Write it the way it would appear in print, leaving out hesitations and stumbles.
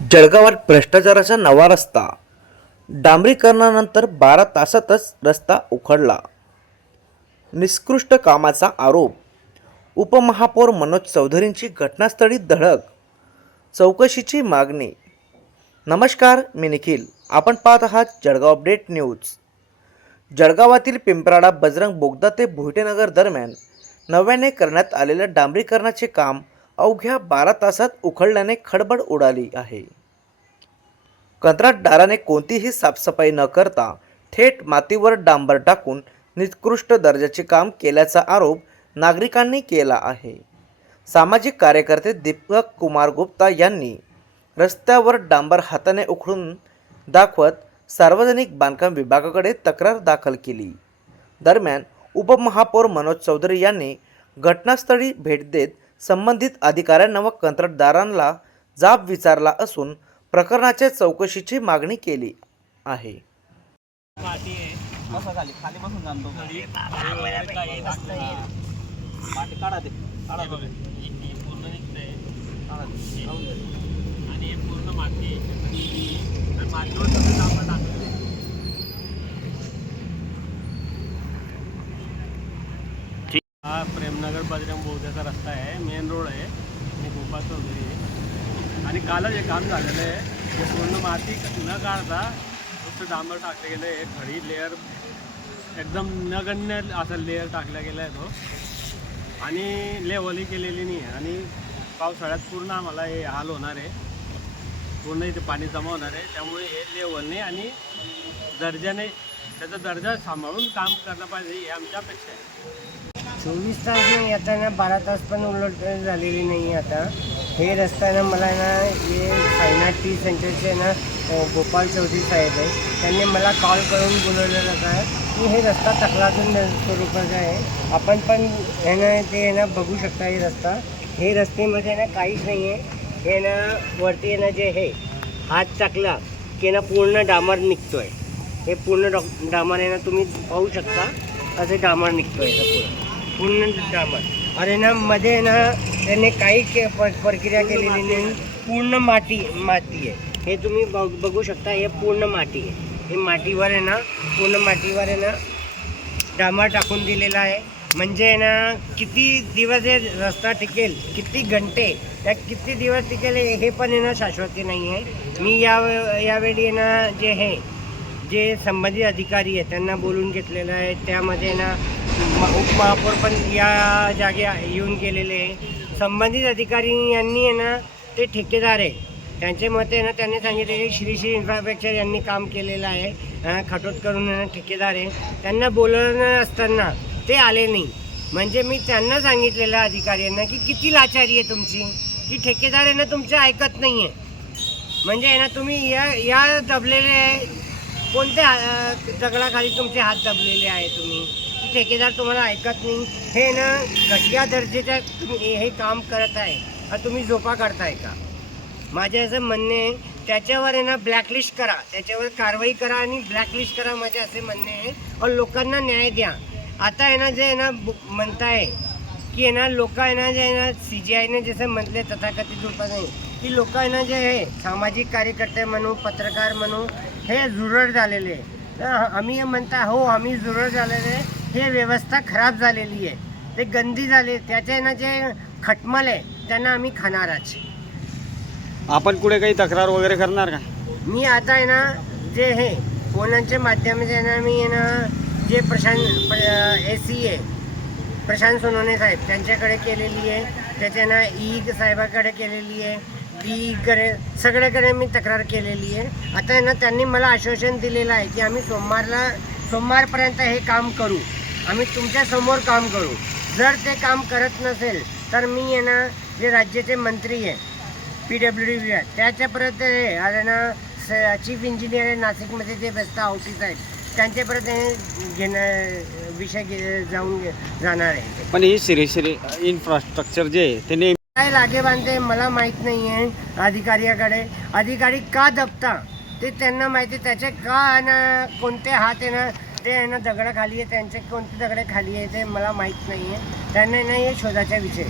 जळगावात भ्रष्टाचाराचा नवा रस्ता, डांबरीकरणानंतर 12 तासातच रस्ता उखडला. निकृष्ट कामाचा आरोप, उपमहापौर मनोज चौधरींची घटनास्थळी धडक, चौकशीची मागणी. नमस्कार, मी निखिल. आपण पाहत आहात जळगाव अपडेट न्यूज. जळगावातील पिंपराडा बजरंग बोगदा ते भोईटेनगर दरम्यान नव्याने करण्यात आलेल्या डांबरीकरणाचे काम अवघ्या 12 तासात उखडल्याने खळबळ उडाली आहे. कंत्राटदाराने कोणतीही साफसफाई न करता थेट मातीवर डांबर टाकून निकृष्ट दर्जाचे काम केल्याचा आरोप नागरिकांनी केला आहे. सामाजिक कार्यकर्ते दीपक कुमार गुप्ता यांनी रस्त्यावर डांबर हाताने उखडून दाखवत सार्वजनिक बांधकाम विभागाकडे तक्रार दाखल केली. दरम्यान उपमहापौर मनोज चौधरी यांनी घटनास्थळी भेट देत संबंधित अधिकाऱ्यांना व कंत्राटदारांना जाब विचारला असून प्रकरणाच्या चौकशीची मागणी केली आहे. माती आहे बसा खाली खाली बसून जाणतो माती काढा ते काढा बघा ही पूर्ण निघतंय काढा ते आणि हे पूर्ण माती आणि मातीवर सगळं डांबर टाकलेलं आहे. हा प्रेमनगर बजरंग बोगद्याचा रस्ता आहे, मेन रोड आहे आणि गोपाळ चौधरी आहे. आणि कालच हे काम झालेलं आहे. हे पूर्ण माती न काढता फक्त डांबर टाकलं गेलं आहे. खडी लेअर एकदम नगण्य असा लेअर टाकला गेला आहे तो, आणि लेवलही केलेली नाही आहे. आणि पावसाळ्यात पूर्ण आम्हाला हे हाल होणार आहे, पूर्ण इथे पाणी जमा होणार आहे. त्यामुळे हे लेवलने आणि दर्जाने त्याचा दर्जा सांभाळून काम करणं पाहिजे ही आमच्या अपेक्षा आहे. 24 तास नाही आता ना, 12 तास पण उलट झालेली नाही. आता हे रस्ता ना, मला ना हे साईनाथ टी सेंटरचे ना गोपाळ चौधरी साहेब आहे, त्यांनी मला कॉल करून बोलवलेलं आहे की हे रस्ता तक्रारून स्वरूपाचा आहे. आपण पण हे ना ते ना बघू शकता. हे रस्ता, हे रस्त्यामध्ये ना काहीच नाही आहे. हे ना वरती ना जे हे हात टाकला की ना पूर्ण डांबर निघतो आहे. हे पूर्ण डांबर आहे ना, तुम्ही पाहू शकता असे डांबर निघतो आहे पूर्ण डांबर. आणि ना मध्ये ना त्यांनी काही प्रक्रिया केलेली नाही, पूर्ण माती आहे. हे तुम्ही बघू शकता, हे पूर्ण माती आहे. हे मातीवर आहे ना, पूर्ण मातीवर आहे ना डांबर टाकून दिलेला आहे. म्हणजे ना किती दिवस हे रस्ता टिकेल, किती घंटे, त्या किती दिवस टिकेल हे पण आहे ना शाश्वती नाही आहे. मी यावेळी आहे ना जे संबंधित अधिकारी आहेत त्यांना बोलून घेतलेलं आहे. त्यामध्ये ना उपमहापौर पण या जागी येऊन गेलेले आहे. संबंधित अधिकारी यांनी आहे ना, ते ठेकेदार आहे, त्यांचे मत आहे ना, त्यांनी सांगितले की श्री इन्फ्रास्ट्रक्चर यांनी काम केलेलं आहे. खटोट करून ठेकेदार आहे, त्यांना बोलवणं असताना ते आले नाही. म्हणजे मी त्यांना सांगितलेलं अधिकाऱ्यांना की किती लाचारी आहे तुमची, की ठेकेदार आहे ना तुमचं ऐकत नाही आहे. म्हणजे आहे ना तुम्ही या दबलेले कोणत्या दगडाखाली तुमचे हात दबलेले आहे तुम्ही, की ठेकेदार तुम्हाला ऐकत नाही. हे ना घटिया दर्जाच्या तुम्ही हे काम करत आहे, तुम्ही झोपा काढताय का? माझे असं म्हणणे आहे, त्याच्यावर आहे ना ब्लॅकलिस्ट करा, त्याच्यावर कारवाई करा आणि ब्लॅकलिस्ट करा, माझे असे म्हणणे आहे. और लोकांना न्याय द्या. आता आहे ना जे आहे ना म्हणताय की आहे ना लोक आहे ना जे आहे ना CGIने जसं म्हटले तथाकथित रूपात नाही की लोक आहे ना जे आहे सामाजिक कार्यकर्ते म्हणू, पत्रकार म्हणू, हे जुरळ झालेले आहे. तर आम्ही म्हणता हो, आम्ही जुरळ झालेले आहे. हे व्यवस्था खराब झालेली आहे, ते गंदी झाले. त्याचे ना जे खटमल आहे त्यांना आम्ही खाणारच. आपण पुढे काही तक्रार वगैरे करणार का? मी आता आहे ना जे हे फोनांच्या माध्यमाचे ना मी आहे ना जे AC आहे प्रशांत सोनवणे साहेब त्यांच्याकडे केलेली आहे. त्याच्या ना साहेबाकडे केलेली आहे, कडे सगळ्याकडे मी तक्रार केलेली आहे. आता आहे ना त्यांनी मला आश्वासन दिलेलं आहे की आम्ही सोमवारपर्यंत हे काम करू, आम्ही तुमच्या समोर काम करू. जर ते काम करत नसेल तर मी आहे ना जे राज्याचे मंत्री आहे PWD त्याच्यापर्यंत आहे ना चीफ इंजिनियर आहे नाशिकमध्ये जे बेस्ता ऑफिस आहेत त्यांच्यापर्यंत विषय जाणार आहे. पण ही श्री इन्फ्रास्ट्रक्चर जे आहे ते काय लागे बांधते मला माहीत नाही आहे. अधिकारी का दबता ते त्यांना माहिती. त्याचे का ना कोणते हात आहे ना ते आहे ना दगडाखाली आहे, त्यांचे कोणते दगडे खाली आहे ते मला माहीत नाही आहे. त्यांना नाही हे शोधाचा विषय.